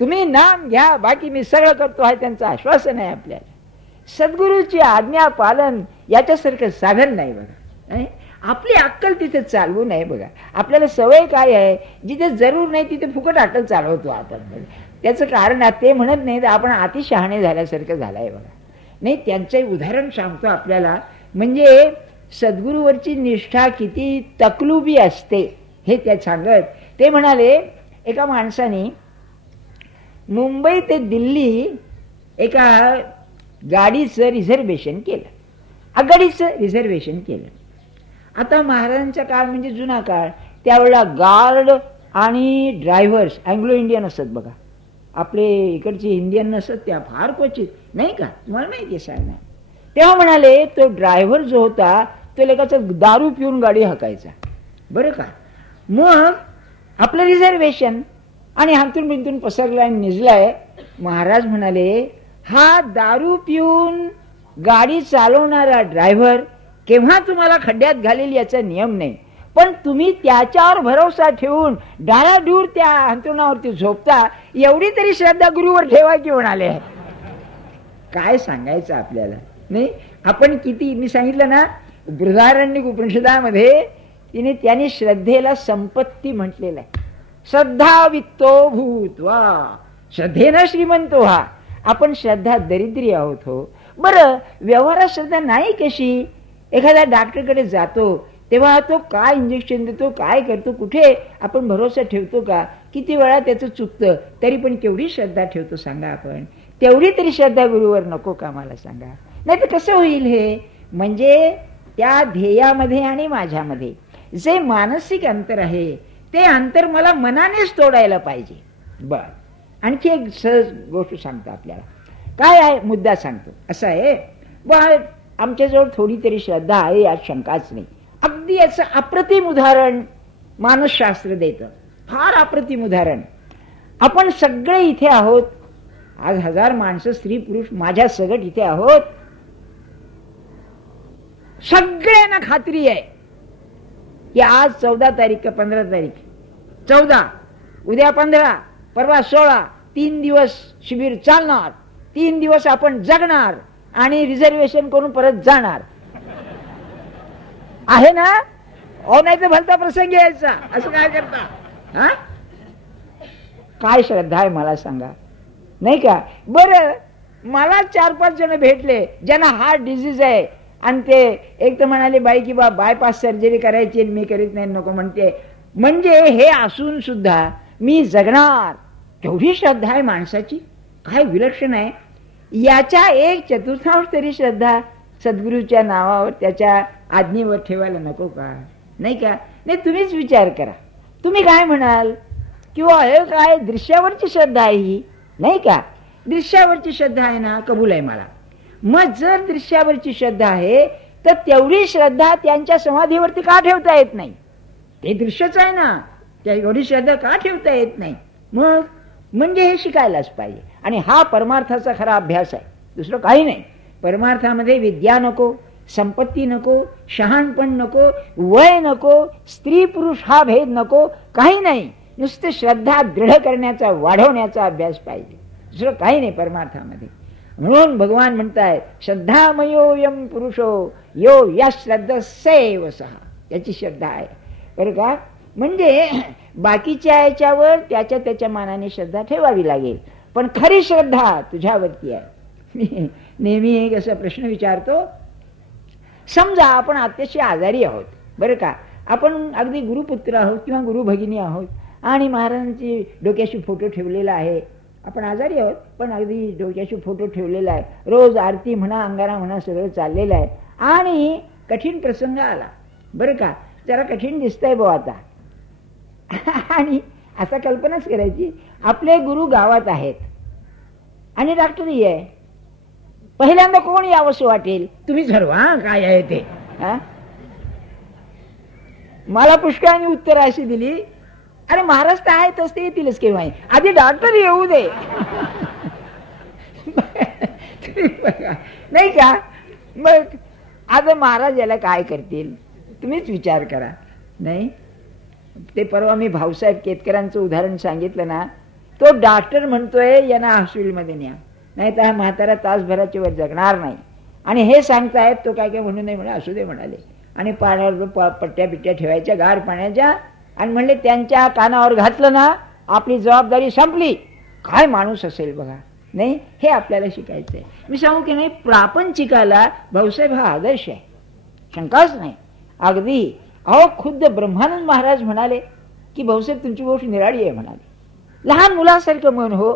तुम्ही नाम घ्या, बाकी मी सगळं करतो आहे त्यांचं आश्वासन आहे आपल्याला. सद्गुरूची आज्ञा पालन याच्यासारखं साधन नाही बघा. आपली अक्कल तिथे चालवू नये बघा. आपल्याला सवय काय आहे, जिथे जरूर नाही तिथे फुकट अक्कल चालवतो आपण. त्याचं कारण ते म्हणत नाही तर आपण अतिशहाणे झाल्यासारखं झालंय बघा. नाही, त्यांचं उदाहरण सांगतो आपल्याला, म्हणजे सद्गुरूवरची निष्ठा किती तकलुबी असते हे त्या सांगत. ते म्हणाले, एका माणसाने मुंबई ते दिल्ली एका गाडीचं रिझर्वेशन केलं, आगगाडीचं रिझर्वेशन केलं. आता महाराजांचा काळ म्हणजे जुना काळ, त्यावेळेला गार्ड आणि ड्रायव्हर्स अँग्लो इंडियन असत बघा. आपले इकडचे इंडियन नसत, त्या फार क्वचित, नाही का, तुम्हाला माहिती आहे सांगणार. तेव्हा म्हणाले तो ड्रायव्हर जो होता तो लेखाचा दारू पिऊन गाडी हाकायचा बरं का. मग आपलं रिझर्वेशन आणि हातून बिंतून पसरलाय निजलाय. महाराज म्हणाले, हा दारू पिऊन गाडी चालवणारा ड्रायव्हर केव्हा तुम्हाला खड्ड्यात घालेल याचा नियम नाही, पण तुम्ही त्याच्यावर भरोसा ठेवून डाराडूर त्या अंतरुणावरती झोपता, एवढी तरी श्रद्धा गुरुवर ठेवा की म्हणाले. काय सांगायचं आपल्याला. नाही, आपण किती, मी सांगितलं ना बृहदारण्यक उपनिषदामध्ये त्याने श्रद्धेला संपत्ती म्हटलेलं आहे. श्रद्धा वित्तो भूत्वा, श्रद्धेनं श्रीमंतो व्हा. आपण श्रद्धा दरिद्री आहोत हो. बरं, व्यवहारात श्रद्धा नाही कशी. एखाद्या डॉक्टरकडे जातो तेव्हा तो काय इंजेक्शन देतो, काय करतो, कुठे आपण भरोसा ठेवतो का. किती वेळा त्याचं चुकतं तरी पण केवढी श्रद्धा ठेवतो सांगा आपण. तेवढी तरी श्रद्धा गुरुवर नको का मला सांगा. नाही तर कसं होईल हे. म्हणजे त्या ध्येयामध्ये आणि माझ्यामध्ये जे मानसिक अंतर आहे ते अंतर मला मनानेच तोडायला पाहिजे. बर, आणखी एक सहज गोष्ट सांगतो आपल्याला. काय आहे मुद्दा सांगतो. असा आहे, बर आमच्याजवळ थोडी तरी श्रद्धा आहे यात शंकाच नाही. अगदी याचं अप्रतिम उदाहरण मानसशास्त्र देतं, फार अप्रतिम उदाहरण. आपण सगळे इथे आहोत, आज 1000 माणसं स्त्री पुरुष माझ्या सगट इथे आहोत. सगळ्यांना खात्री आहे की आज 14 तारीख का 15 तारीख, 14, उद्या 15, परवा 16, 3 दिवस शिबिर चालणार, 3 दिवस आपण जगणार आणि रिझर्वेशन करून परत जाणार आहे ना. ओ नाही तर भलता प्रसंग यायचा. असं काय करता. हा, काय श्रद्धा आहे मला सांगा, नाही का. बरं, मला 4-5 जण भेटले ज्यांना हार्ट डिझीज आहे आणि ते एक तर म्हणाले बाई की बा बायपास सर्जरी करायची, मी करीत नाही, नको म्हणते. म्हणजे हे असून सुद्धा मी जगणार. केवढी श्रद्धा आहे माणसाची, काय विलक्षण आहे. याच्या 1/4 तरी श्रद्धा सद्गुरूच्या नावावर, त्याच्या आज्ञेवर ठेवायला नको का. नाही का. नाही, तुम्हीच विचार करा. तुम्ही काय म्हणाल, किंवा हे काय दृश्यावरची श्रद्धा आहे ही, नाही का. दृश्यावरची श्रद्धा आहे ना, कबूल आहे मला. मग जर दृश्यावरची श्रद्धा आहे तर तेवढी श्रद्धा त्यांच्या समाधीवरती का ठेवता येत नाही. ते दृश्यच आहे ना, त्या एवढी श्रद्धा का ठेवता येत नाही. मग म्हणजे हे शिकायलाच पाहिजे. आणि हा परमार्थाचा खरा अभ्यास आहे, दुसरं काही नाही. परमार्थामध्ये विद्या नको, संपत्ती नको, शहाणपण नको, वय नको, स्त्री पुरुष हा भेद नको, काही नाही. नुसतं श्रद्धा दृढ करण्याचा, वाढवण्याचा अभ्यास पाहिजे, दुसरं काही नाही परमार्थामध्ये. म्हणून भगवान म्हणताय, श्रद्धामयोयम पुरुषो यो या श्रद्धा सैव सहा. याची श्रद्धा आहे बरं का. म्हणजे बाकीच्या याच्यावर त्याच्या त्याच्या मानाने श्रद्धा ठेवावी लागेल, पण खरी श्रद्धा तुझ्यावरती आहे. मी नेहमी एक असा प्रश्न विचारतो. समजा आपण अतिशय आजारी आहोत बरं का, आपण अगदी गुरुपुत्र आहोत किंवा गुरुभगिनी आहोत आणि महाराजांची डोक्याशी फोटो ठेवलेला आहे. आपण आजारी आहोत पण अगदी डोक्याशी फोटो ठेवलेला आहे, रोज आरती म्हणा, अंगारा म्हणा, सगळं चाललेलं आहे. आणि कठीण प्रसंग आला बरं का, जरा कठीण दिसतंय बुवा आता. आणि असा कल्पनाच करायची, आपले गुरु गावात आहेत आणि डॉक्टरही आहे. पहिल्यांदा कोण यावंसं वाटेल, तुम्ही ठरवा काय आहे ते. मला पुष्कळांनी उत्तर अशी दिली, अरे महाराज तर आहेतच, ते येतीलच केव्हा, आधी डॉक्टर येऊ दे. नाही का. मग आता महाराज याला काय करतील तुम्हीच विचार करा. नाही, ते परवा मी भाऊसाहेब केतकरांचं उदाहरण सांगितलं ना, तो डॉक्टर म्हणतोय यांना हॉस्पिटलमध्ये न्या, नाही तर हा म्हातारा तासभराच्या वर जगणार नाही. आणि हे सांगतायत, तो काय काय म्हणू नाही म्हणा, असू दे म्हणाले. आणि पाण्यावर पट्ट्या पिट्ट्या ठेवायच्या गार पाण्याच्या, आणि म्हणले त्यांच्या कानावर घातलं ना आपली जबाबदारी संपली. काय माणूस असेल बघा. नाही, हे आपल्याला शिकायचं आहे. मी सांगू की नाही, प्रापंचिकाला भाऊसाहेब हा आदर्श आहे, शंकाच नाही. अगदी अहो खुद्द ब्रह्मानंद महाराज म्हणाले की भाऊसाहेब तुमची गोष्ट निराळी आहे म्हणाले. लहान मुलासारखं मन हो.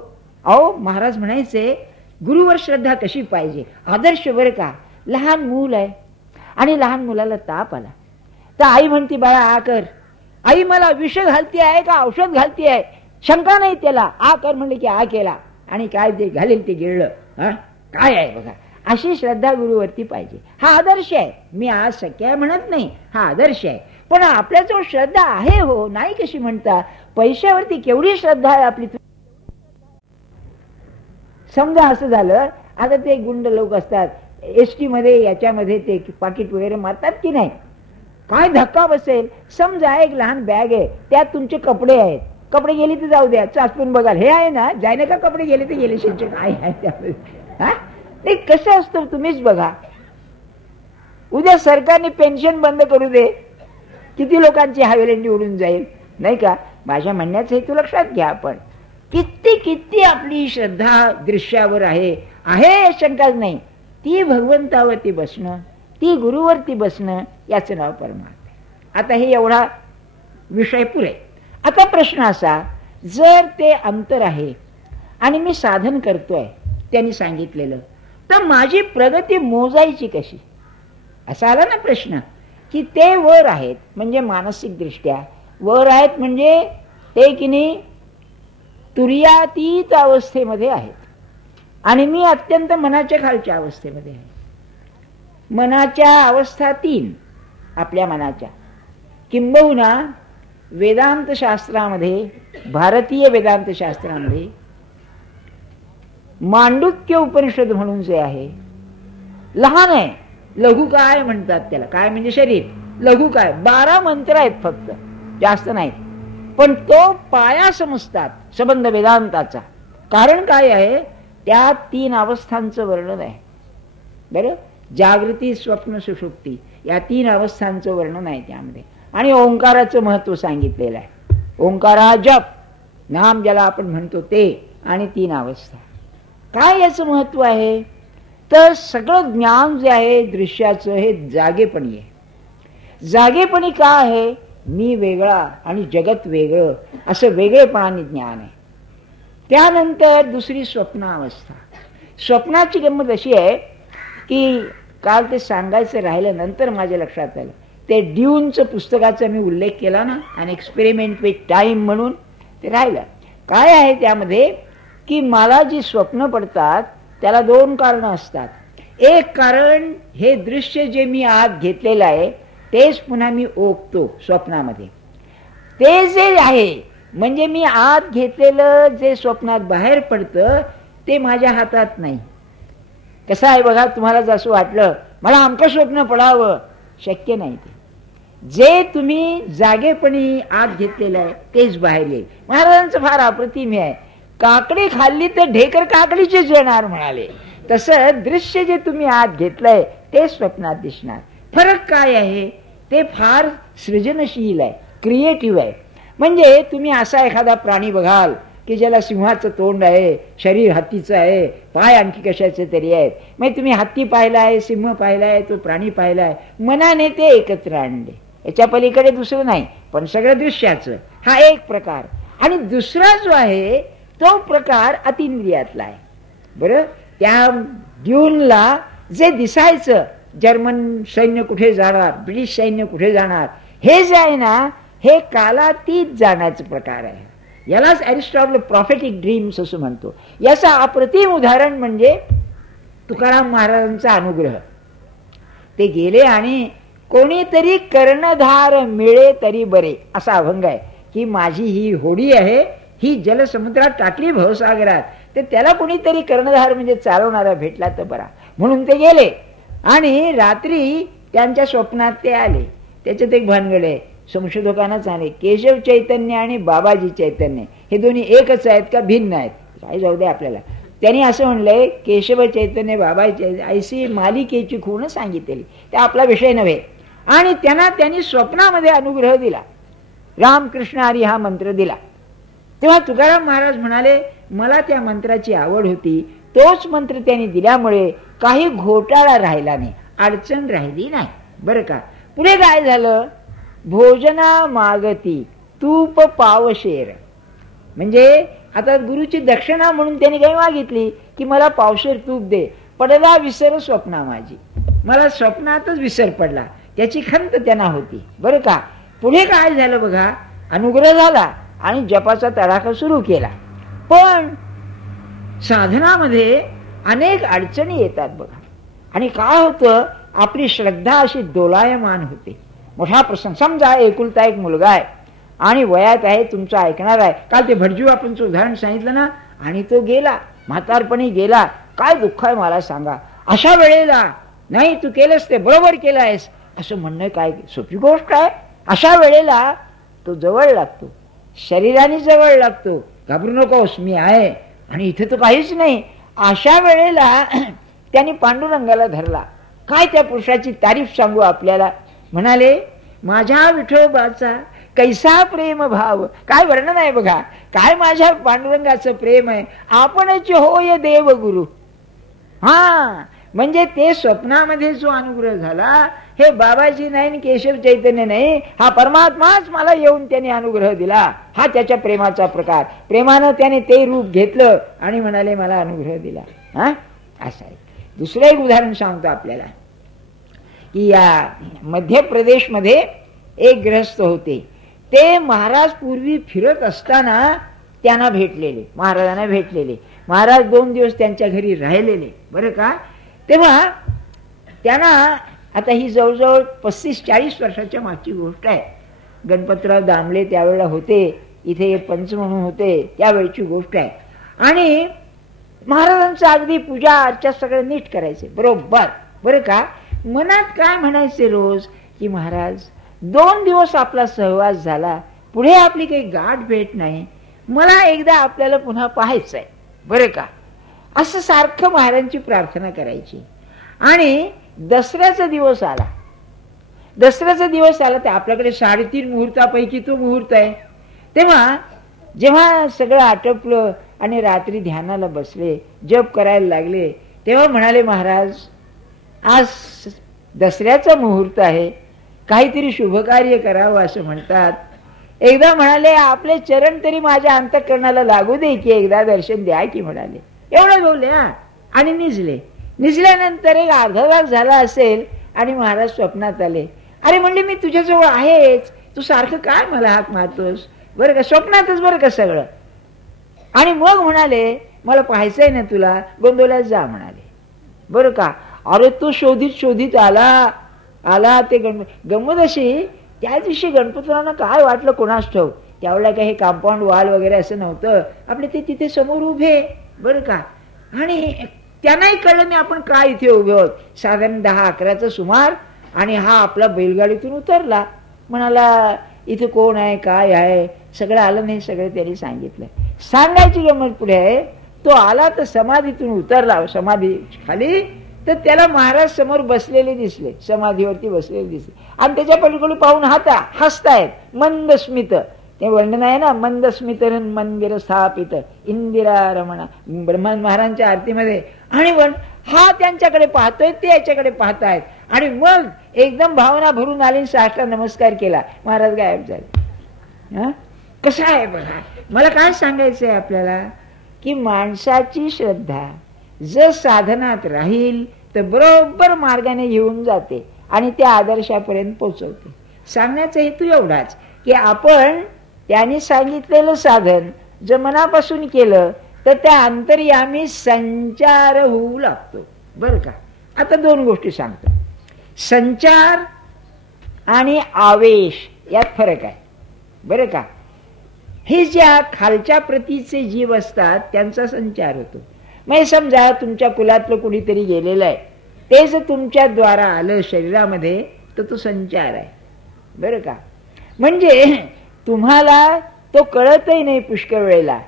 अहो महाराज म्हणायचे गुरुवर श्रद्धा कशी पाहिजे, आदर्श बरं का. लहान मूल आहे आणि लहान मुलाला ताप आला तर आई म्हणते बाळा आ कर. आई मला विष घालती आहे का औषध घालती आहे, शंका नाही त्याला, आ कर म्हणले की आ केला आणि काय ते घालेल ते गिळलं. काय आहे बघा, अशी श्रद्धा गुरुवरती पाहिजे. हा आदर्श आहे. मी आज शक्य म्हणत नाही, हा आदर्श आहे. पण आपल्याजवळ श्रद्धा आहे हो, नाही कशी म्हणता. पैशावरती केवढी श्रद्धा आहे आपली. समजा असं झालं, आता ते गुंड लोक असतात एसटी मध्ये याच्यामध्ये ते पाकिट वगैरे मारतात की नाही, काय धक्का बसेल. समजा एक लहान बॅग आहे, त्यात तुमचे कपडे आहेत. कपडे गेले तर जाऊ द्या, चाचपून बघाल हे आहे ना, जायना का कपडे गेले तर गेले, शेवटी काय आहे त्यामध्ये. ते कसं असतं तुम्हीच बघा. उद्या सरकारने पेन्शन बंद करू दे, किती लोकांची हवेली उडून जाईल नाही का. माझ्या म्हणण्याचं हेतू लक्षात घ्या. आपण किती किती आपली श्रद्धा दृश्यावर आहे, आहे शंकाच नाही. ती भगवंतावरती बसणं, ती गुरुवरती बसणं, याचं नाव परमार्थ. आता हे एवढा विषय पुरे. आता प्रश्न असा, जर ते अंतर आहे आणि मी साधन करतोय त्यांनी सांगितलेलं, तर माझी प्रगती मोजायची कशी, असा आला ना प्रश्न. की ते वर आहेत म्हणजे मानसिक दृष्ट्या वर आहेत, म्हणजे ते की नाही तुर्यातीत अवस्थेमध्ये आहेत आणि मी अत्यंत मनाच्या खालच्या अवस्थेमध्ये आहे. मनाच्या अवस्था 3 आपल्या मनाच्या. किंबहुना वेदांत शास्त्रामध्ये, भारतीय वेदांत शास्त्रामध्ये मांडुक्य उपनिषद म्हणून जे आहे, लहान आहे, लघु काय म्हणतात त्याला. काय म्हणजे शरीर, लघु काय 12 मंत्र आहेत फक्त, जास्त नाहीत. पण तो पाया समजतात संबंध वेदांताचा. कारण काय आहे, त्या 3 अवस्थांचं वर्णन आहे. बरं, जागृती स्वप्न सुषुप्ती या 3 अवस्थांचं वर्णन आहे त्यामध्ये. आणि ओंकाराचं महत्व सांगितलेलं आहे. ओंकार हा जप, नाम ज्याला आपण म्हणतो ते, आणि 3 अवस्था. काय याचं महत्व आहे, तर सगळं ज्ञान जे आहे दृश्याचं हे जागेपणी आहे. जागेपणी का आहे, मी वेगळा आणि जगत वेगळं असं वेगळेपणाने ज्ञान आहे. त्यानंतर दुसरी स्वप्नावस्था. स्वप्नाची गंमत अशी आहे की काल ते सांगायचं राहिलं, नंतर माझ्या लक्षात आलं. ते ड्यूनचं पुस्तकाचा मी उल्लेख केला ना, अन एक्सपेरिमेंट विथ टाइम म्हणून, ते राहिलं. काय आहे त्यामध्ये की मला जी स्वप्न पडतात त्याला 2 कारणं असतात. एक कारण हे दृश्य जे मी आत घेतलेलं आहे तेच पुन्हा मी ओकतो स्वप्नामध्ये. ते जे आहे म्हणजे मी आत घेतलेलं जे स्वप्नात बाहेर पडतं ते माझ्या हातात नाही. कसं आहे बघा, तुम्हाला जसं वाटलं मला आमचं स्वप्न पडावं, शक्य नाही. ते जे तुम्ही जागेपणी आत घेतलेलं आहे तेच बाहेर येईल. महाराजांचं फार अप्रतिम आहे, काकडी खाल्ली तर ढेकर काकडीचेच येणार म्हणाले. तसं दृश्य जे तुम्ही आत घेतलंय ते स्वप्नात दिसणार. फरक काय आहे, ते फार सृजनशील आहे, क्रिएटिव्ह आहे. म्हणजे तुम्ही असा एखादा प्राणी बघाल की ज्याला सिंहाचं तोंड आहे, शरीर हत्तीचं आहे, पाय आणखी कशाचे तरी आहेत. मग तुम्ही हत्ती पाहिलाय, सिंह पाहिलाय, तो प्राणी पाहिलाय, मनाने ते एकत्र आणले. याच्या पलीकडे दुसरं नाही, पण सगळं दृश्याचं. हा एक प्रकार. आणि दुसरा जो आहे तो प्रकार अतिंद्रियातला आहे. बरं, त्या ड्यूनला जे दिसायचं, जर्मन सैन्य कुठे जाणार, ब्रिटिश सैन्य कुठे जाणार, हे जे आहे ना, हे कालातीत जाण्याचं प्रकार आहे. यालाच अरिस्टॉटल प्रॉफेटिक ड्रीम्स असं म्हणतो. याचं अप्रतिम उदाहरण म्हणजे तुकाराम महाराजांचा अनुग्रह. ते गेले आणि कोणीतरी कर्णधार मिळे तरी बरे, असा अभंग आहे की माझी ही होडी आहे, ही जलसमुद्रात टाकली भवसागरात, तर त्याला कोणीतरी कर्णधार म्हणजे चालवणारा भेटला तर बरा. म्हणून ते गेले आणि रात्री त्यांच्या स्वप्नात ते आले. त्याच्यात एक भानगड आहे संशोधकांना सांगले केशव चैतन्य आणि बाबाजी चैतन्य हे दोन्ही एकच आहेत का भिन्न आहेत, काय जाऊ दे आपल्याला. त्यांनी असं म्हणलंय केशव चैतन्य बाबा चैतन्य ऐशी मालिकेची खूण सांगितलेली, ते आपला विषय नव्हे. आणि त्यांनी स्वप्नामध्ये अनुग्रह दिला, रामकृष्ण हरी हा मंत्र दिला. तेव्हा तुकाराम महाराज म्हणाले मला त्या मंत्राची आवड होती, तोच मंत्र त्यांनी दिल्यामुळे काही घोटाळा राहिला नाही, अडचण राहिली नाही. बरं का. पुढे काय झालं, भोजना मागती तूप पावशेर, म्हणजे आता गुरुची दक्षिणा म्हणून त्यांनी काही मागितली की मला पावशेर तूप दे, पडला विसर स्वप्ना माझी, मला स्वप्नातच विसर पडला, त्याची खंत त्यांना होती. बरं का. पुढे काय झालं बघा, अनुग्रह झाला आणि जपाचा तडाखा सुरू केला. पण साधनामध्ये अनेक अडचणी येतात बघा. आणि काय होतं, आपली श्रद्धा अशी दोलायमान होते. मोठा प्रसंग, समजा एकुलता एक मुलगा आहे आणि वयात आहे, तुमचं ऐकणार आहे. काल ते भटजीव आपण उदाहरण सांगितलं ना, आणि तो गेला, म्हातारपणी गेला, काय दुःख आहे मला सांगा. अशा वेळेला नाही तू केलंस ते बरोबर केलं आहेस असं म्हणणं काय सोपी गोष्ट आहे. अशा वेळेला तो जवळ लागतो, शरीराने जवळ लागतो, घाबरू नकोस मी आहे आणि इथे तर काहीच नाही. अशा वेळेला त्यांनी पांडुरंगाला धरला. काय त्या पुरुषाची तारीफ सांगू आपल्याला. म्हणाले माझ्या विठोबाचा कैसा प्रेम भाव, काय वर्णन आहे बघा, काय माझ्या पांडुरंगाचं प्रेम आहे. आपणच होय देव गुरु. हा म्हणजे ते स्वप्नामध्ये जो अनुग्रह झाला हे बाबाजी नाही, केशव चैतन्य नाही, हा परमात्माच मला येऊन त्याने अनुग्रह दिला. हा त्याच्या प्रेमाचा प्रकार. प्रेमानं त्याने ते रूप घेतलं आणि म्हणाले मला अनुग्रह दिला. हा असं आहे. दुसरं एक उदाहरण सांगतो आपल्याला की या मध्य प्रदेशमध्ये एक गृहस्थ होते. ते महाराज पूर्वी फिरत असताना त्यांना भेटलेले, महाराजांना भेटलेले. महाराज 2 दिवस त्यांच्या घरी राहिलेले. बरं का. तेव्हा त्यांना आता ही जवळजवळ 35-40 वर्षाच्या मागची गोष्ट आहे. गणपतराव दामले त्यावेळेला होते, इथे पंच म्हणून होते, त्यावेळची गोष्ट आहे. आणि महाराजांचं अगदी पूजा अर्चा सगळं नीट करायचे बरोबर. बरं का. मनात काय म्हणायचे रोज की महाराज 2 दिवस आपला सहवास झाला, पुढे आपली काही गाठ भेट नाही, मला एकदा आपल्याला पुन्हा पाहायचं आहे. बरं का. असं सारखं महाराजांची प्रार्थना करायची. आणि दसऱ्याचा दिवस आला, दसऱ्याचा दिवस आला तर आपल्याकडे 3.5 मुहूर्तापैकी तो मुहूर्त आहे. तेव्हा जेव्हा सगळं आटपलं आणि रात्री ध्यानाला बसले, जप करायला लागले, तेव्हा म्हणाले महाराज आज दसऱ्याचा मुहूर्त आहे, काहीतरी शुभकार्य करावं असं म्हणतात. एकदा म्हणाले आपले चरण तरी माझ्या अंतःकरणाला लागू दे की एकदा दर्शन द्या की, म्हणाले. एवढं बोलले हा. आणि निजले. निजल्यानंतर एक अर्धा तास झाला असेल आणि महाराज स्वप्नात आले. अरे म्हणले मी तुझ्याजवळ आहेच, तू सारखं काय मला हाक मारतोस. बरं का. स्वप्नातच बरं का सगळं. आणि मग म्हणाले मला पाहायचंय ना तुला, गोंदवल्यात जा म्हणाले. बरं का. अरे तो शोधित शोधित आला ते गंमत अशी, त्या दिवशी गणपतरावांना काय वाटलं कोणास ठाऊक, त्यावेळेला काही हे कंपाऊंड वॉल वगैरे असं नव्हतं, आपले ते तिथे समोर उभे. बरं का. आणि त्यांनाही कळलं नाही आपण काय इथे उभे आहोत. साधारण 10-11चा सुमार. आणि हा आपला बैलगाडीतून उतरला, म्हणाला इथे कोण आहे काय आहे, सगळं आलं नाही, सगळं त्यांनी सांगितलं. सांगायची गंमत पुढे आहे, तो आला तर समाधीतून उतरला, समाधी खाली, तर त्याला महाराज समोर बसलेले दिसले, समाधीवरती बसलेले दिसले. आणि त्याच्या पलीकडे पाहून हसतायत मंद स्मित. ते वर्णन आहे ना, मंद स्मित मंदिर स्थापित इंदिरा रमणा ब्रह्मा महाराजांच्या आरतीमध्ये. आणि हा त्यांच्याकडे पाहतोय, ते याच्याकडे पाहतायत. आणि मग एकदम भावना भरून आली, साष्टांग नमस्कार केला, महाराज गायब झाले. कसं आहे बघा. मला काय सांगायचंय आपल्याला की माणसाची श्रद्धा जर साधनात राहील तर बरोबर मार्गाने घेऊन जाते आणि त्या आदर्शापर्यंत पोहोचवते. सांगण्याचा हेतू एवढाच की आपण त्यांनी सांगितलेलं साधन जर मनापासून केलं तर त्या अंतर्यामी संचार होऊ लागतो. बरं का. आता 2 गोष्टी सांगतो. संचार आणि आवेश यात फरक आहे. बरं का. हे ज्या खालच्या प्रतीचे जीव असतात त्यांचा संचार होतो. मग समजा तुमच्या कुलातलं कुणीतरी गेलेलं आहे, ते जर तुमच्या द्वारा आलं शरीरामध्ये तर तो संचार आहे. बरं का. म्हणजे तुम्हाला तो कळतही नाही पुष्कळ वेळेला,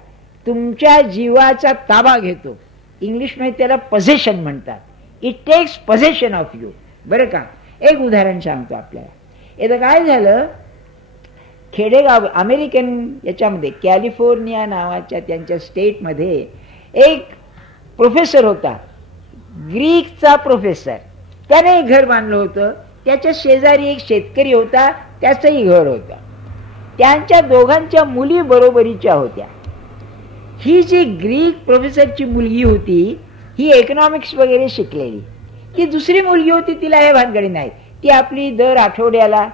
तुमच्या जीवाचा ताबा घेतो. इंग्लिशमध्ये त्याला पोझेशन म्हणतात. It takes possession of you. बरं का, एक उदाहरण सांगतो आपल्याला. एकदा काय झालं, खेडेगाव अमेरिकन याच्यामध्ये कॅलिफोर्निया नावाच्या त्यांच्या स्टेटमध्ये एक प्रोफेसर होता, ग्रीकचा प्रोफेसर. त्याने एक घर बांधलं होतं. त्याच्या शेजारी एक शेतकरी होता, त्याचंही घर होतं. त्यांच्या दोघांच्या मुली बरोबरीच्या होत्या. ही जी ग्रीक प्रोफेसरची मुलगी होती, ही इकॉनॉमिक्स वगैरे शिकलेली. ती दुसरी मुलगी होती, तिला हे भानगडी नाही. ती आपली दर आठवड्याला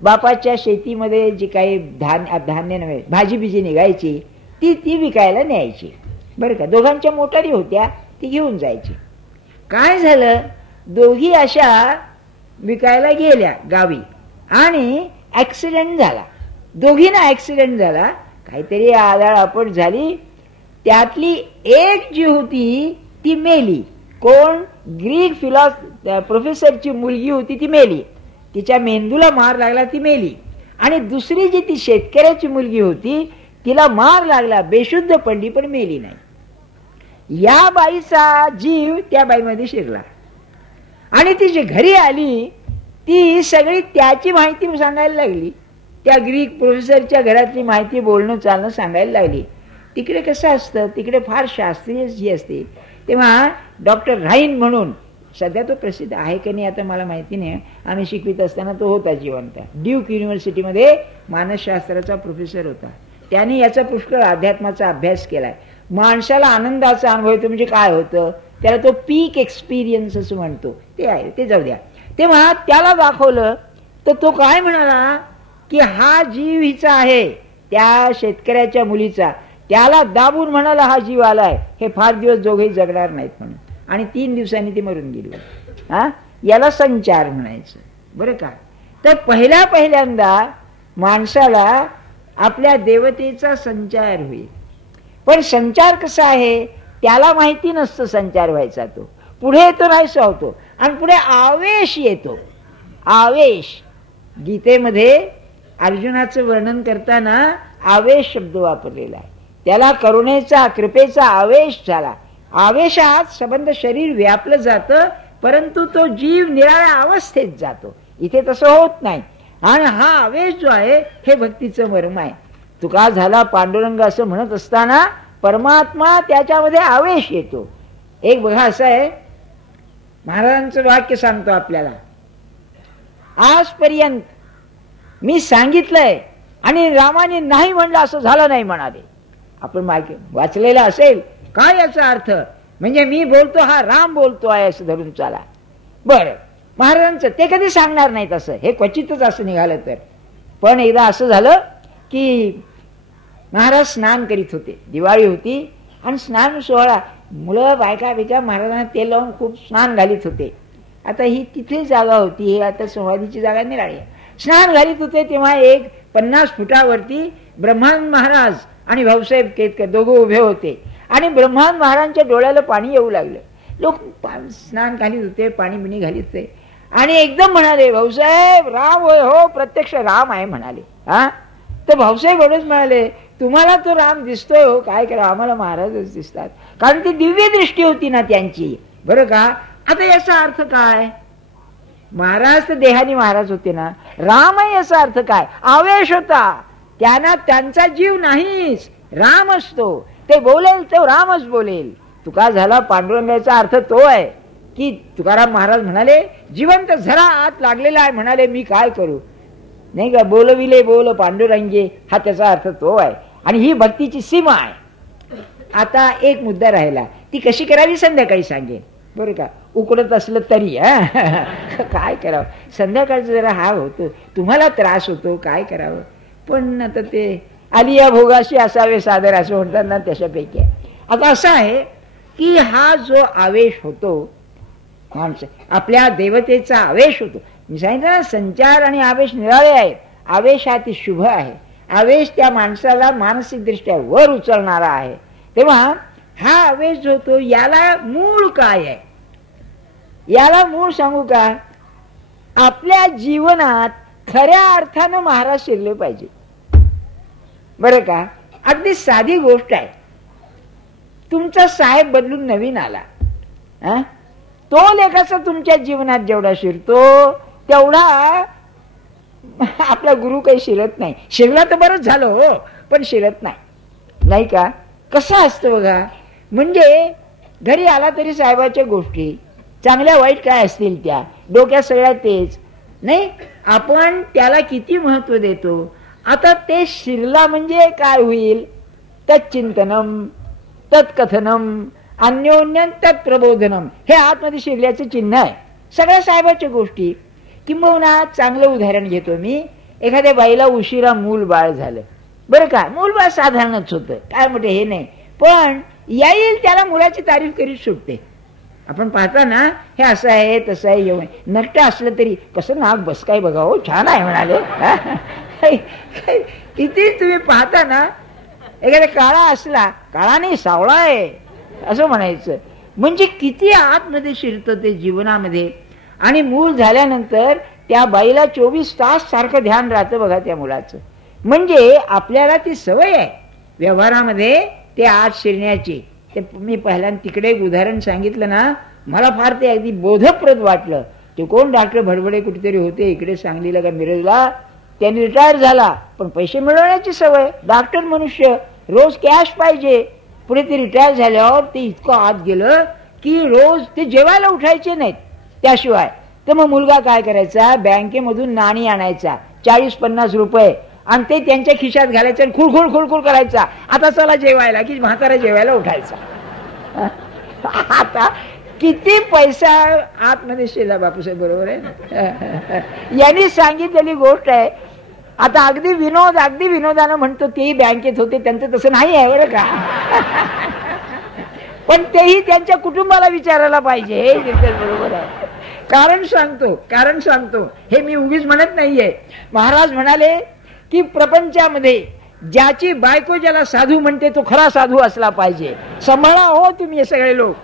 बापाच्या शेतीमध्ये जी काही धान्य नव्हे भाजी बिजी निघायची ती विकायला न्यायची. बरं का, दोघांच्या मोटारी होत्या, ती घेऊन जायची. काय झालं, दोघी अशा विकायला गेल्या गावी आणि ॲक्सिडेंट झाला. दोघींना ॲक्सिडेंट झाला, काहीतरी आदळआपट झाली. त्यातली एक जी होती ती मेली. कोण? ग्रीक प्रोफेसरची मुलगी होती ती मेली. तिच्या मेंदूला मार लागला, ती मेली. आणि दुसरी जी ती शेतकऱ्याची मुलगी होती तिला मार लागला, बेशुद्ध पडली, पण मेली नाही. या बाईचा जीव त्या बाईमध्ये शिरला आणि ती जी घरी आली ती सगळी त्याची माहिती सांगायला लागली. त्या ग्रीक प्रोफेसरच्या घरातली माहिती बोलणं चालणं सांगायला लागली. तिकडे कसं असतं, तिकडे फार शास्त्रीय जी असते. तेव्हा डॉक्टर राईन म्हणून, सध्या तो प्रसिद्ध आहे की नाही आता मला माहिती नाही, आम्ही शिकवित असताना तो होता जिवंत. ड्यूक युनिव्हर्सिटीमध्ये मानसशास्त्राचा प्रोफेसर होता. त्याने याचा पुष्कळ अध्यात्माचा अभ्यास केलाय. माणसाला आनंदाचा अनुभव येतो म्हणजे काय होतं, त्याला तो पीक एक्सपिरियन्स असं म्हणतो. ते आहे, ते जाऊ द्या. तेव्हा त्याला दाखवलं तर तो काय म्हणाला की हा जीव हिचा आहे, त्या शेतकऱ्याच्या मुलीचा. त्याला दाबून म्हणाला हा जीव आलाय, हे फार दिवस दोघेही जगणार नाहीत म्हणून. आणि 3 दिवसांनी ती मरून गेली. याला संचार म्हणायचं. बरं का, तर पहिल्यांदा माणसाला आपल्या देवतेचा संचार होईल. पण संचार कसा आहे त्याला माहिती नसतं. संचार व्हायचा तो पुढे येतो, नाहीसा होतो, आणि पुढे आवेश येतो. आवेश, गीतेमध्ये अर्जुनाचं वर्णन करताना आवेश शब्द वापरलेला आहे. त्याला करुणेचा कृपेचा आवेश झाला. आवेशात संबंध शरीर व्यापलं जातं, परंतु तो जीव निराळ्या अवस्थेत जातो. इथे तसं होत नाही. आणि हा आवेश जो आहे हे भक्तीचं मर्म आहे. तुका झाला पांडुरंग असं म्हणत असताना परमात्मा त्याच्यामध्ये आवेश येतो. एक बघा असं आहे, महाराजांचं वाक्य सांगतो आपल्याला. आजपर्यंत मी सांगितलंय आणि रामाने नाही म्हणलं असं झालं नाही म्हणाले. आपण वाचलेलं असेल. काय याचा अर्थ, म्हणजे मी बोलतो हा राम बोलतो आहे असं धरून चाला. बरं, महाराजांचं ते कधी सांगणार नाहीत असं, हे क्वचितच असं निघालं तर. पण एकदा असं झालं की महाराज स्नान करीत होते, दिवाळी होती आणि स्नान सोहळा, मुलं बायका बिका महाराजांना तेल लावून खूप स्नान घालीत होते. आता ही तिथे जागा होती, हे आता संवादीची जागा निराळी. स्नान घालीत होते तेव्हा एक 50 फुटावरती ब्रह्मानंद महाराज आणि भाऊसाहेब केतकर दोघं उभे होते. आणि ब्रह्मानंद महाराजांच्या डोळ्याला पाणी येऊ लागलं. लोक स्नान घालीत होते, पाणी बिणी घालीत होते. आणि एकदम म्हणाले, भाऊसाहेब राम होय हो, प्रत्यक्ष राम आहे म्हणाले. तर भाऊसाहेब एवढंच म्हणाले, तुम्हाला तो राम दिसतोय हो, काय करा, आम्हाला महाराजच दिसतात. कारण ती दिव्य दृष्टी होती ना त्यांची. बरं का, आता याचा अर्थ काय, महाराज तर देहानी महाराज होते ना, राम आहे याचा अर्थ काय, आवेश होता त्यांना, त्यांचा जीव नाहीच, राम असतो. ते बोलेल तो रामच बोलेल. तुका झाला पांडुरंगाचा अर्थ तो आहे की तुकाराम महाराज म्हणाले, जिवंत झरा आत लागलेला आहे, म्हणाले मी काय करू, नाही का, बोलविले बोल पांडुरंगे, हा त्याचा अर्थ तो आहे. आणि ही भक्तीची सीमा आहे. आता एक मुद्दा राहिला, ती कशी करावी संध्याकाळी सांगेन. बरं का, उकडत असलं तरी काय करावं, संध्याकाळचं जरा हा होतो, तुम्हाला त्रास होतो, काय करावं. पण आता ते आलिया भोगाशी असावे सादर असं म्हणतात ना, तशापैकी आहे. आता असं आहे की हा जो आवेश होतो माणसं, आपल्या देवतेचा आवेश होतो. मी सांगितलं ना, संचार आणि आवेश निराळे आहेत. आवेश हा ती शुभ आहे. आवेश त्या माणसाला मानसिक दृष्ट्या वर उचलणारा आहे. तेव्हा हा आवेश जो होतो याला मूळ काय आहे, याला मूळ सांगू का, आपल्या जीवनात खऱ्या अर्थानं महाराज शिरले पाहिजे. बरं का, अगदी साधी गोष्ट आहे. तुमचा साहेब बदलून नवीन आला, तो लेखाचा तुमच्या जीवनात जेवढा शिरतो तेवढा आपला गुरु काही शिरत नाही. शिरला तर बरंच झालं हो, पण शिरत नाही, नाही का. कसं असतं बघा, म्हणजे घरी आला तरी साहेबाच्या गोष्टी चांगल्या वाईट काय असतील त्या डोक्यात सगळ्या तेच नाही, आपण त्याला किती महत्व देतो. आता ते शिरला म्हणजे काय होईल, तच्चिंतनम तत्कथनम अन्योन्यं तत्प्रबोधनम, हे आतमध्ये शिरल्याचं चिन्ह आहे सगळ्या साहेबाच्या गोष्टी. किंबहुना चांगलं उदाहरण घेतो मी. एखाद्या बाईला उशिरा मूल बाळ झालं, बरं का, मूल बाळ साधारणच होतं, काय मोठे हे नाही, पण येईल त्याला मुलाची तारीफ करीत सुटते. आपण पाहता ना, हे असं आहे तसं आहे, येऊन नट्ट असलं तरी कसं नाक बस काय बघा हो, छान आहे म्हणाले. किती तुम्ही पाहता ना, एखादा काळा असला, काळा नाही सावळा आहे असं म्हणायचं, म्हणजे किती आतमध्ये शिरतं ते जीवनामध्ये. आणि मूल झाल्यानंतर त्या बाईला 24 तास सारखं ध्यान राहतं बघा त्या मुलाचं. म्हणजे आपल्याला ती सवय आहे व्यवहारामध्ये ते आत शिरण्याची. ते मी पहिल्यांदा तिकडे एक उदाहरण सांगितलं ना, मला फार ते अगदी बोधप्रद वाटलं. ते कोण डॉक्टर भडबडे कुठेतरी होते इकडे सांगलीला का मिरजला, त्यांनी रिटायर झाला, पण पैसे मिळवण्याची सवय, डॉक्टर मनुष्य, रोज कॅश पाहिजे. पुढे ते रिटायर झाल्यावर ते इतकं आत गेलं की रोज ते जेवायला उठायचे नाहीत त्याशिवाय. तर मग मुलगा काय करायचा, बँकेमधून नाणी आणायचा 40-50 रुपये आणि ते त्यांच्या खिशात घालायचं आणि खुळखुळ खुळखुळ करायचा, आता चला जेवायला, की म्हातारा जेवायला उठायचा. आता किती पैसा आतमध्ये शिरला बापूसाहेब, बरोबर आहे. यांनी सांगितलेली गोष्ट आहे. आता अगदी विनोदानं म्हणतो तेही बँकेत होते, त्यांचं तसं नाही आहे बरं का. पण तेही त्यांच्या कुटुंबाला विचारायला पाहिजे, हे बरोबर आहे. कारण सांगतो हे मी उगीच म्हणत नाहीये. महाराज म्हणाले की प्रपंचामध्ये ज्याची बायको ज्याला साधू म्हणते तो खरा साधू असला पाहिजे. सांभाळा हो तुम्ही हे सगळे लोक.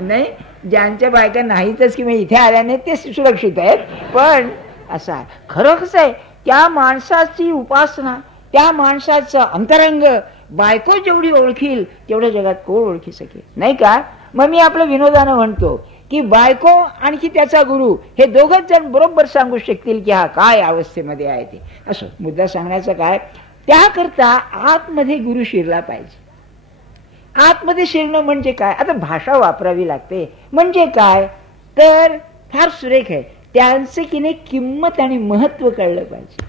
नाही, ज्यांच्या बायका नाहीतच किंवा इथे आल्याने ते सुरक्षित आहेत, पण असं आहे खरं. कसं आहे, त्या माणसाची उपासना, त्या माणसाचं अंतरंग बायको जेवढी ओळखील तेवढ्या जगात कोण ओळखी सकेल, नाही का. मग मी आपलं विनोदानं म्हणतो की बायको आणखी त्याचा गुरु हे दोघंच जण बरोबर सांगू शकतील की हा काय अवस्थेमध्ये आहे ते. असं मुद्दा सांगण्याचा काय, त्याकरता आतमध्ये गुरु शिरला पाहिजे. आतमध्ये शिरणं म्हणजे काय, आता भाषा वापरावी लागते. म्हणजे काय तर फार सुरेख आहे, त्यांचे की नाही किंमत आणि महत्व कळलं पाहिजे.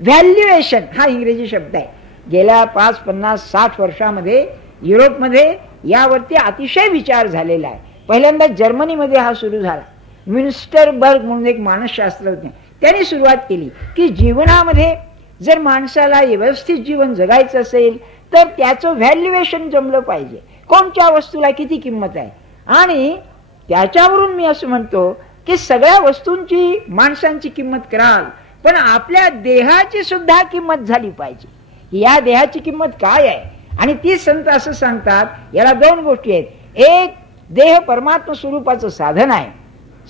व्हॅल्युएशन हा इंग्रजी शब्द आहे. गेल्या 5, 50, 60 वर्षामध्ये युरोपमध्ये यावरती अतिशय विचार झालेला आहे. पहिल्यांदा जर्मनीमध्ये हा सुरू झाला. म्युन्स्टरबर्ग म्हणून एक मानसशास्त्रज्ञ, त्यांनी सुरुवात केली की जीवनामध्ये जर माणसाला व्यवस्थित जीवन जगायचं असेल तर त्याचं व्हॅल्युएशन जमलं पाहिजे. कोणत्या वस्तूला किती किंमत आहे, आणि त्याच्यावरून मी असं म्हणतो की सगळ्या वस्तूंची माणसांची किंमत कराल, पण आपल्या देहाची सुद्धा किंमत झाली पाहिजे. या देहाची किंमत काय आहे, आणि ती संत असं सांगतात, याला 2 गोष्टी आहेत. एक, देह परमात्म स्वरूपाचं साधन आहे.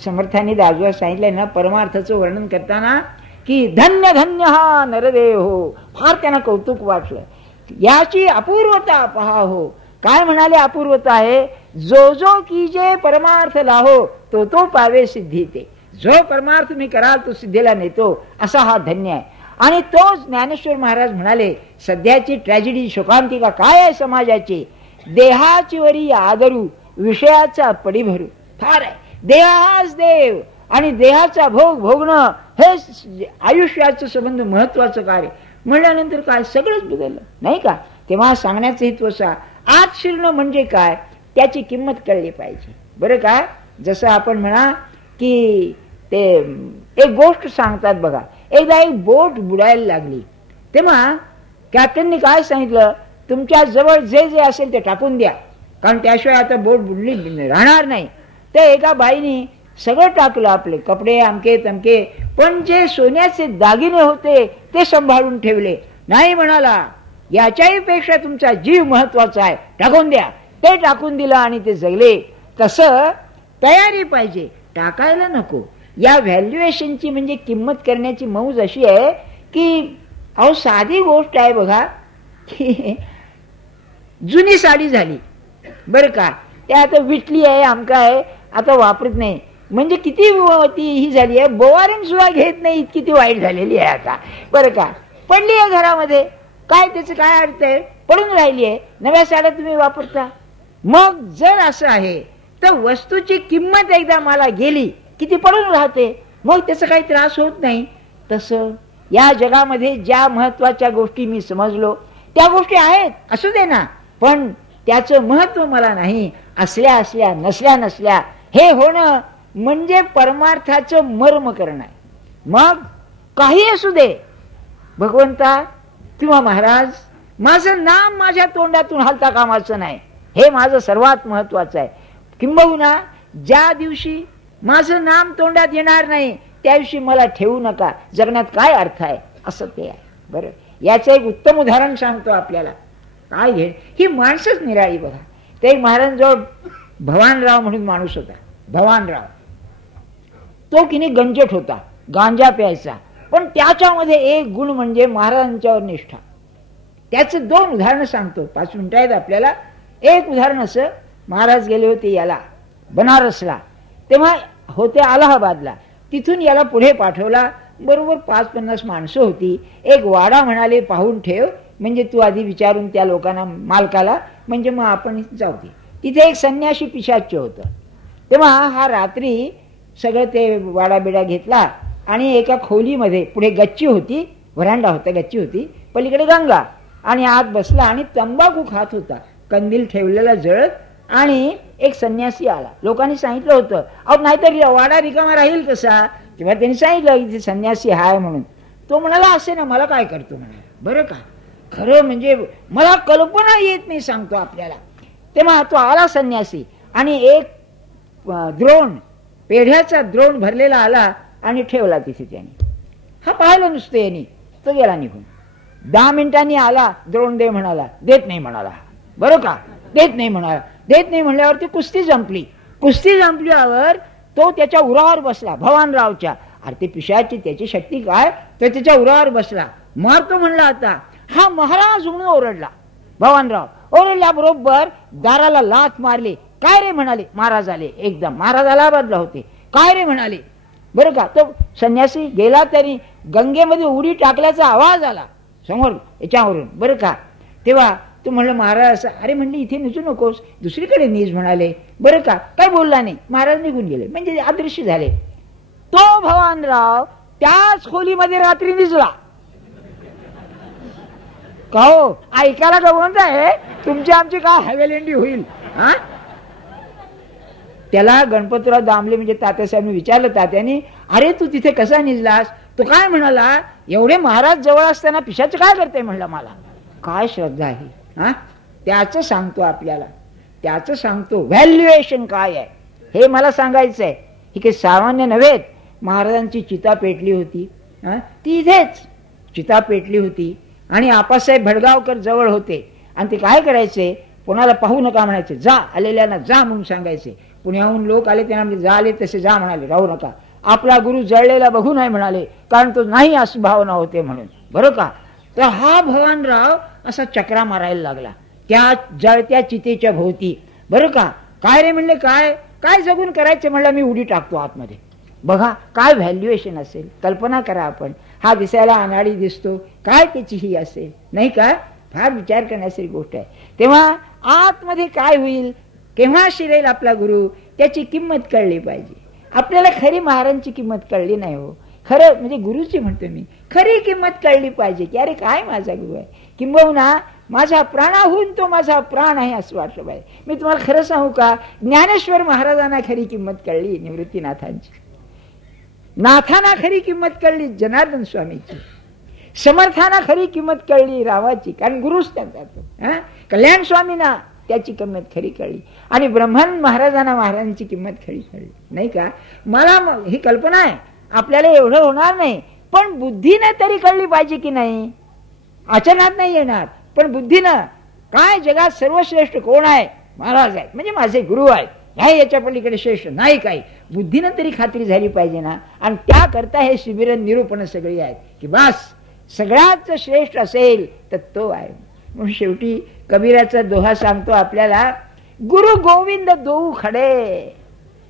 समर्थांनी दाजवर सांगितलंय ना परमार्थाचं वर्णन करताना की धन्य धन्य हा नरदेह हो, फार त्यांना कौतुक वाटलं. याची अपूर्वता पहा हो. काय म्हणाले अपूर्वता आहे, जो जो कीजे परमार्थ लाहो तो तो पावे सिद्धी ते. जो परमार्थ मी कराल तो सिद्धीला नेतो, असा हा धन्य आहे. आणि तोच ज्ञानेश्वर महाराज म्हणाले, सध्याची ट्रॅजेडी शोकांतिका काय आहे समाजाची, देहाची वरी आदरू विषयाचा पडीभरू फार आहे. देह हाच देव आणि देहाचा भोग भोगणं हे आयुष्याचं संबंध महत्वाचं कार्य म्हणल्यानंतर काय सगळंच बदललं, नाही का. तेव्हा सांगण्याचं हेतू असा, आत शिरणं म्हणजे काय, त्याची किंमत कळली पाहिजे, बरं का. जसं आपण म्हणा की ते एक गोष्ट सांगतात बघा, एकदा एक बोट बुडायला लागली, तेव्हा कॅप्टननी काय सांगितलं, तुमच्या जवळ जे जे असेल ते टाकून द्या, कारण त्याशिवाय आता बोट बुडली राहणार नाही. तर एका बाईने सगळं टाकलं, आपले कपडे अमके तमके, पण जे सोन्याचे दागिने होते ते सांभाळून ठेवले नाही. म्हणाला याच्याही पेक्षा तुमचा जीव महत्वाचा आहे, टाकून द्या. ते टाकून दिलं आणि ते जगले. तसं तयारी पाहिजे, टाकायला नको. या व्हॅल्युएशनची म्हणजे किंमत करण्याची मौज अशी आहे की अहो साधी गोष्ट आहे बघा की जुनी साडी झाली बरं का, त्या आता विटली आहे आमका आहे आता वापरत नाही, म्हणजे किती ती ही झाली आहे, बोवारीन सुद्धा घेत नाही इतकी ती वाईट झालेली आहे आता बरं का. पडली आहे घरामध्ये, काय त्याचं काय अर्थ आहे, पडून राहिली आहे, नव्या साड्या तुम्ही वापरता. मग जर असं आहे तर वस्तूची किंमत एकदा मला गेली की ती पडून राहते, मग त्याचा काही त्रास होत नाही. तसं या जगामध्ये ज्या महत्वाच्या गोष्टी मी समजलो त्या गोष्टी आहेत असू दे ना, पण त्याचं महत्व मला नाही, असल्या असल्या नसल्या नसल्या हे होणं म्हणजे परमार्थाचं मर्म करणं आहे. मग काही असू दे भगवंता किंवा महाराज, माझं नाम माझ्या तोंडातून हलता कामाचं नाही, हे माझं सर्वात महत्वाचं आहे. किंबहुना ज्या दिवशी माझं नाम तोंडात येणार नाही त्या दिवशी मला ठेवू नका, जगण्यात काय अर्थ आहे असं ते आहे. बरं, याचं एक उत्तम उदाहरण सांगतो आपल्याला. काय घे ही माणसंच निराळी बघा. ते एक महाराजांजवळ भवानराव म्हणून माणूस होता. भवानराव तो किनी गंजट होता, गांजा प्यायचा, पण त्याच्यामध्ये एक गुण म्हणजे महाराजांच्यावर निष्ठा. त्याचं 2 उदाहरणं सांगतो, 5 मिनिटं आहेत आपल्याला. एक उदाहरण असं, महाराज गेले होते याला बनारसला, तेव्हा होते अलाहाबादला, तिथून याला पुढे पाठवला. बरोबर 5-50 माणसं होती. एक वाडा म्हणाले पाहून ठेव, म्हणजे तू आधी विचारून त्या लोकांना मालकाला, म्हणजे मग आपण जाऊ दे. तिथे एक संन्याशी पिशाच्य होतं. तेव्हा हा रात्री सगळं ते वाडाबिडा घेतला आणि एका खोलीमध्ये, पुढे गच्ची होती, व्हरांडा होता, गच्ची होती, पलीकडे गंगा, आणि आत बसला आणि तंबाखू खात होता, कंदील ठेवलेला जळत. आणि एक संन्यासी आला. लोकांनी सांगितलं होतं अहो नाहीतर वाडा रिकामा राहील कसा, तेव्हा त्यांनी सांगितलं इथे संन्यासी हाय म्हणून. तो म्हणाला असे ना मला काय करतो म्हणाला. बरं का, खरं म्हणजे मला कल्पना येत नाही सांगतो आपल्याला. तेव्हा तो आला संन्यासी आणि एक द्रोण, पेढ्याचा द्रोण भरलेला आला आणि ठेवला तिथे त्याने. हा पाहिलं नुसतं यांनी, तो गेला निघून. 10 मिनिटांनी आला, द्रोण दे म्हणाला, देत नाही म्हणाला. बरं का, देत नाही म्हणाला. देत नाही म्हणल्यावर ती कुस्ती संपली. कुस्ती संपल्यावर तो त्याच्या उरावर बसला, भवानरावच्या. अरे ते पिशाची त्याची शक्ती काय, तो त्याच्या उरावर बसला, मारतो म्हणला आता. हा महाराज म्हणून ओरडला. भवानराव ओरडल्या बरोबर दाराला लाथ मारली. काय रे म्हणाले. महाराज आले एकदम, महाराज अलाहाबादला होते. काय रे म्हणाले. बरं का, तो संन्यासी गेला तरी गंगेमध्ये उडी टाकल्याचा आवाज आला समोर याच्यावरून. बरं का, तेव्हा तो म्हणलं महाराज, अरे म्हणले इथे निजू नकोस, दुसरीकडे निज म्हणाले. बरं का, काय बोलला नाही. महाराज निघून गेले, म्हणजे अदृश्य झाले. तो भवानराव त्याच खोलीमध्ये रात्री निजला. का हो, ऐकायला का म्हणताय, तुमची आमची काय हवेलेंडी होईल. हा, त्याला गणपतराव दामले म्हणजे तात्यासाहेबांनी विचारलं, तात्याने अरे तू तिथे कसा निजलास. तो काय म्हणाला, एवढे महाराज जवळ असताना पिशाचं काय करते म्हणलं. मला काय श्रद्धा आहे. हा, त्याचं सांगतो आपल्याला, त्याचं सांगतो व्हॅल्युएशन काय आहे हे मला सांगायचं आहे. ही काही सामान्य नव्हे. महाराजांची चिता पेटली होती, ती इथेच चिता पेटली होती आणि आपासाहेब भडगावकर जवळ होते. आणि ते काय करायचे, कोणाला पाहू नका म्हणायचे, जा आलेल्यांना जा म्हणून सांगायचे. पुण्याहून लोक आले त्यांना म्हणजे जा आले तसे जा म्हणाले, राहू नका. आपला गुरु जळलेला बघू नाही म्हणाले, कारण तो नाही अशी भावना होते म्हणून. बरं का, तर हा भवानराव असा चक्रा मारायला लागला त्या जळत्या चितेच्या भोवती. बरं का, काय रे म्हणले, काय काय जगून करायचं म्हणलं, मी उडी टाकतो आतमध्ये. बघा काय व्हॅल्युएशन असेल, कल्पना करा आपण. हा दिसायला अनाडी दिसतो, काय त्याची ही असेल नाही का, फार विचार करण्यासारखी गोष्ट आहे. तेव्हा आतमध्ये काय होईल, केव्हा शिरेल आपला गुरु, त्याची किंमत कळली पाहिजे. आपल्याला खरी महाराजांची किंमत कळली नाही हो. खरं म्हणजे गुरुची म्हणतो मी, खरी किंमत कळली पाहिजे की अरे काय माझा गुरु आहे, किंबहुना माझा प्राणाहून तो माझा प्राण आहे असं वाटलं पाहिजे. मी तुम्हाला खरं सांगू का, ज्ञानेश्वर महाराजांना खरी किंमत कळली निवृत्तीनाथांची, नाथांना खरी किंमत कळली जनार्दन स्वामीची, समर्थांना खरी किंमत कळली रावाची, कारण गुरुच त्यांचा तो. कल्याण स्वामींना त्याची किंमत खरी कळली आणि ब्रह्मानंद महाराजांना महाराजांची किंमत खरी कळली नाही का. मला ही कल्पना आहे आपल्याला एवढं होणार नाही, पण बुद्धीने तरी कळली पाहिजे की नाही. अचानक नाही येणार, पण बुद्धीनं काय जगात सर्वश्रेष्ठ कोण आहे, महाराज आहेत, म्हणजे माझे गुरु आहेत, ह्या याच्या पलीकडे श्रेष्ठ नाही काही. बुद्धीनं तरी खात्री झाली पाहिजे ना. आणि त्याकरता हे शिबिर निरूपण सगळी आहेत की बस सगळ्यात श्रेष्ठ असेल तर तो आहे. म्हणून शेवटी कबीराचा दोहा सांगतो आपल्याला, गुरु गोविंद दोऊ खडे.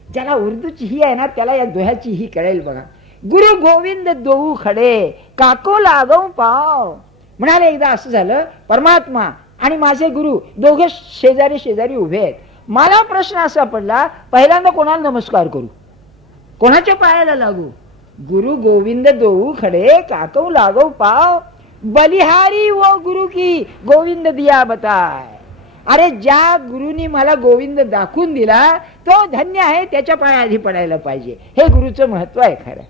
ज्याला उर्दूची ही आहे ना त्याला या दोह्याची ही कळेल बघा. गुरु गोविंद दोऊ खडे काको लागव पाव. म्हणाले एकदा असं झालं, परमात्मा आणि माझे गुरु दोघे शेजारी शेजारी उभे आहेत. मला प्रश्न असा पडला, पहिल्यांदा कोणाला नमस्कार करू, कोणाच्या पायाला लागू. गुरु गोविंद दोऊ खडे काको लागव पाव, बलिहारी वो गुरु की गोविंद दिया बताय. अरे ज्या गुरुनी मला गोविंद दाखवून दिला तो धन्य आहे, त्याच्या पाया आधी पडायला पाहिजे. हे गुरुचं महत्व आहे खरं.